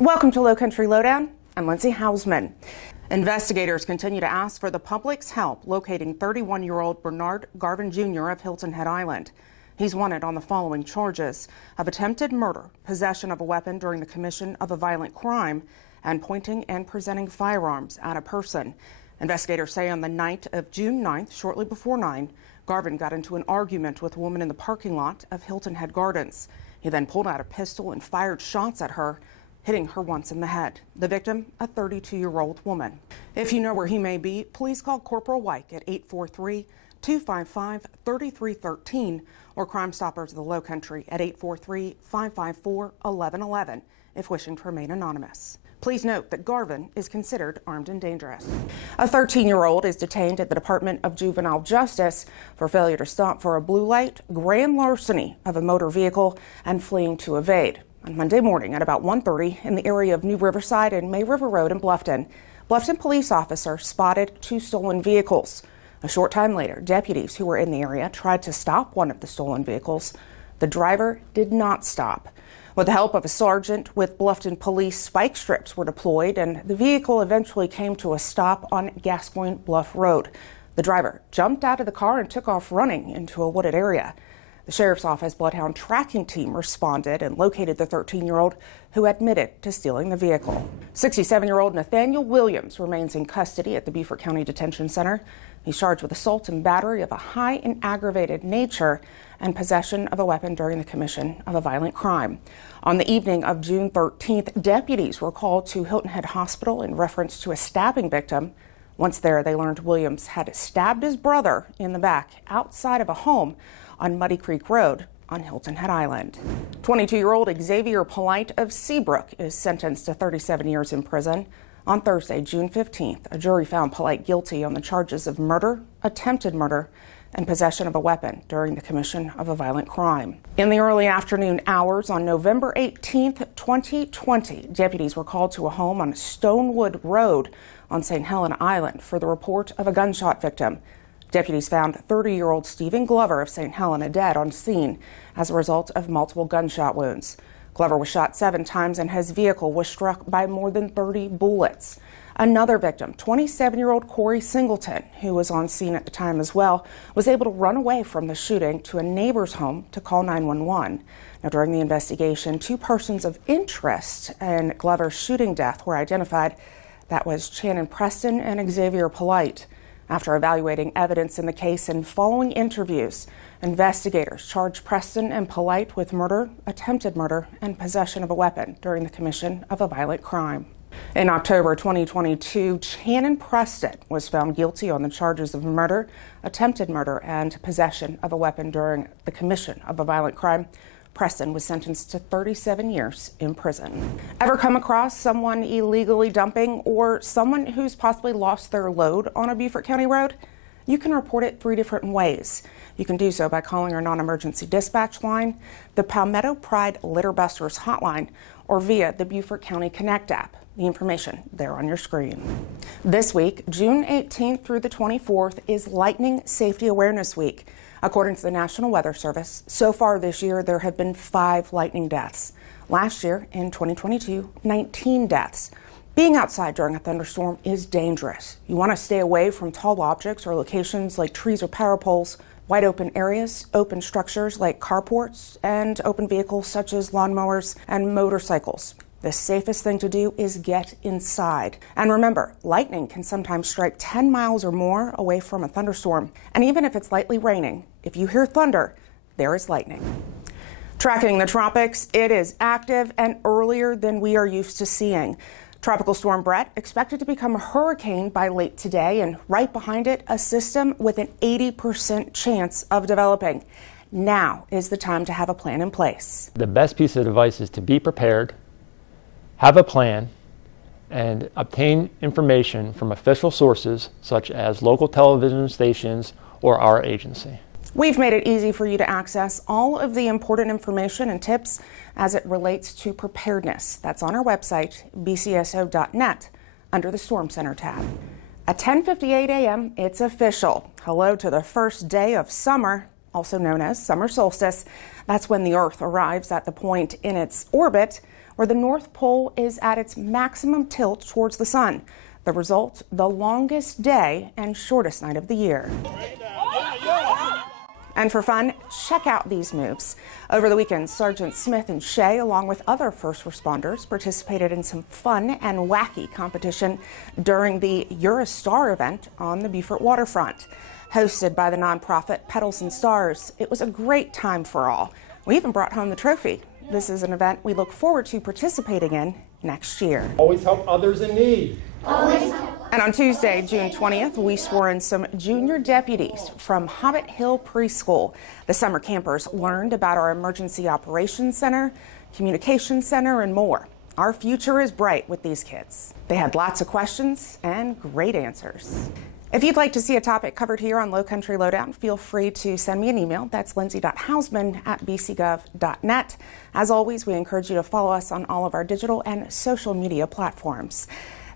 Welcome to Lowcountry Lowdown. I'm Lindsay Hausman. Investigators continue to ask for the public's help locating 31-year-old Bernard Garvin Jr. of Hilton Head Island. He's wanted on the following charges of attempted murder, possession of a weapon during the commission of a violent crime, and pointing and presenting firearms at a person. Investigators say on the night of June 9th, shortly before 9, Garvin got into an argument with a woman in the parking lot of Hilton Head Gardens. He then pulled out a pistol and fired shots at her, hitting her once in the head. The victim, a 32-year-old woman. If you know where he may be, please call Corporal Wyke at 843-255-3313 or Crime Stoppers of the Lowcountry at 843-554-1111 if wishing to remain anonymous. Please note that Garvin is considered armed and dangerous. A 13-year-old is detained at the Department of Juvenile Justice for failure to stop for a blue light, grand larceny of a motor vehicle, and fleeing to evade. On Monday morning at about 1:30 in the area of New Riverside and May River Road in Bluffton, Bluffton police officer spotted 2 stolen vehicles. A short time later, deputies who were in the area tried to stop one of the stolen vehicles. The driver did not stop. With the help of a sergeant with Bluffton police, spike strips were deployed and the vehicle eventually came to a stop on Gascoigne Bluff Road. The driver jumped out of the car and took off running into a wooded area. The Sheriff's Office Bloodhound tracking team responded and located the 13-year-old who admitted to stealing the vehicle. 67-year-old Nathaniel Williams remains in custody at the Beaufort County Detention Center. He's charged with assault and battery of a high and aggravated nature and possession of a weapon during the commission of a violent crime. On the evening of June 13th, deputies were called to Hilton Head Hospital in reference to a stabbing victim. Once there, they learned Williams had stabbed his brother in the back outside of a home on Muddy Creek Road on Hilton Head Island. 22-year-old Xavier Polite of Seabrook is sentenced to 37 years in prison. On Thursday, June 15th, a jury found Polite guilty on the charges of murder, attempted murder, and possession of a weapon during the commission of a violent crime. In the early afternoon hours on November 18th, 2020, deputies were called to a home on Stonewood Road on St. Helena Island for the report of a gunshot victim. Deputies found 30-year-old Stephen Glover of St. Helena dead on scene as a result of multiple gunshot wounds. Glover was shot 7 times and his vehicle was struck by more than 30 bullets. Another victim, 27-year-old Corey Singleton, who was on scene at the time as well, was able to run away from the shooting to a neighbor's home to call 911. Now, during the investigation, 2 persons of interest in Glover's shooting death were identified. That was Shannon Preston and Xavier Polite. After evaluating evidence in the case and following interviews, investigators charged Preston and Polite with murder, attempted murder, and possession of a weapon during the commission of a violent crime. In October 2022, Shannon Preston was found guilty on the charges of murder, attempted murder, and possession of a weapon during the commission of a violent crime. Preston was sentenced to 37 years in prison. Ever come across someone illegally dumping or someone who's possibly lost their load on a Beaufort County road? You can report it 3 different ways. You can do so by calling our non-emergency dispatch line, the Palmetto Pride Litter Busters hotline, or via the Beaufort County Connect app. The information there on your screen. This week, June 18th through the 24th, is Lightning Safety Awareness Week. According to the National Weather Service, so far this year there have been 5 lightning deaths. Last year, in 2022, 19 deaths. Being outside during a thunderstorm is dangerous. You want to stay away from tall objects or locations like trees or power poles, wide open areas, open structures like carports, and open vehicles such as lawnmowers and motorcycles. The safest thing to do is get inside. And remember, lightning can sometimes strike 10 miles or more away from a thunderstorm. And even if it's lightly raining, if you hear thunder, there is lightning. Tracking the tropics, it is active and earlier than we are used to seeing. Tropical Storm Brett expected to become a hurricane by late today, and right behind it, a system with an 80% chance of developing. Now is the time to have a plan in place. The best piece of advice is to be prepared, have a plan, and obtain information from official sources such as local television stations or our agency. We've made it easy for you to access all of the important information and tips as it relates to preparedness. That's on our website, bcso.net, under the Storm Center tab. At 10:58 a.m., it's official. Hello to the first day of summer, also known as summer solstice. That's when the Earth arrives at the point in its orbit where the North Pole is at its maximum tilt towards the sun. The result, the longest day and shortest night of the year. And for fun, check out these moves. Over the weekend, Sergeant Smith and Shea, along with other first responders, participated in some fun and wacky competition during the You're a Star event on the Beaufort waterfront. Hosted by the nonprofit Petals and Stars, it was a great time for all. We even brought home the trophy. This is an event we look forward to participating in next year. Always help others in need. And on Tuesday, June 20th, we swore in some junior deputies from Hobbit Hill Preschool. The summer campers learned about our Emergency Operations Center, Communications Center, and more. Our future is bright with these kids. They had lots of questions and great answers. If you'd like to see a topic covered here on Lowcountry Lowdown, feel free to send me an email. That's lindsay.hausman@bcgov.net. As always, we encourage you to follow us on all of our digital and social media platforms.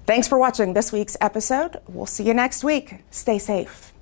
Thanks for watching this week's episode. We'll see you next week. Stay safe.